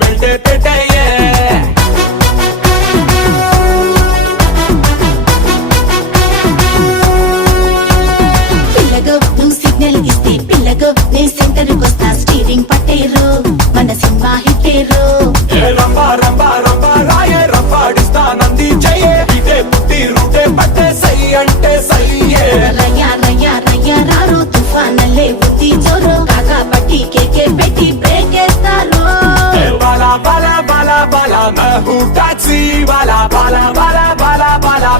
బెల్టే పెట్టయ్యే పిల్లగో నువ్వు సిగ్నల్ ఇస్తే పిల్లగో నే సెంటర్ కొస్తా స్టీరింగ్ పట్టేరు మన సినిమా హిట్టేరు రంబా రంబా రంబా రాయే రంబాడిస్తా నంది చెయ్యే ఇదే పుట్టి రూటే పట్టే సై అంటే సయ్యే రయ్యా రయ్యా రయ్యా రారు తుఫానల్లే ఉంది జోరు కాకా పట్టి కేకే పెట్టి బ్రేక్ వేస్తారు బాలా బాలా బాలా బాలా मैं हूँ टैक्सी वाला बाला बाला बाला बाला